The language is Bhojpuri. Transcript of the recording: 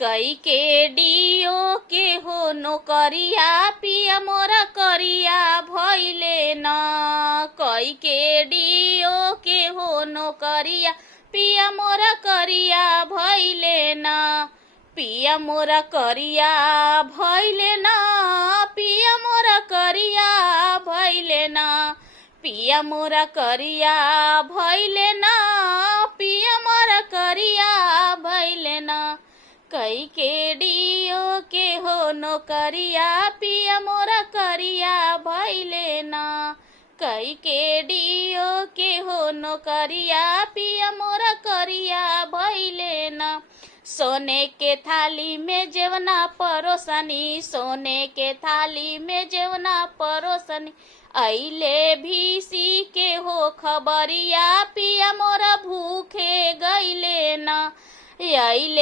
कई के डियो के हो नौकरिया पिया मोरा करिया भइले न। कई के डियो के हो नौकरिया पिया मोरा करिया भइले न। पिया मोरा करिया भइले न। पिया मोरा करिया भइले न। पिया मोरा करिया भइले न। पिया मोरा करिया भइले न। कई के डियो के हो नौकरिया पिया मोरा करिया भइले न। कई के डियो के हो नौकरिया पिया मोरा करिया भइले न। सोने के थाली में जेवना परोसनी, सोने के थाली में जेवना परोसनी, अइले भीसी के हो खबरिया पिया मोरा भूखे गइले न। अइले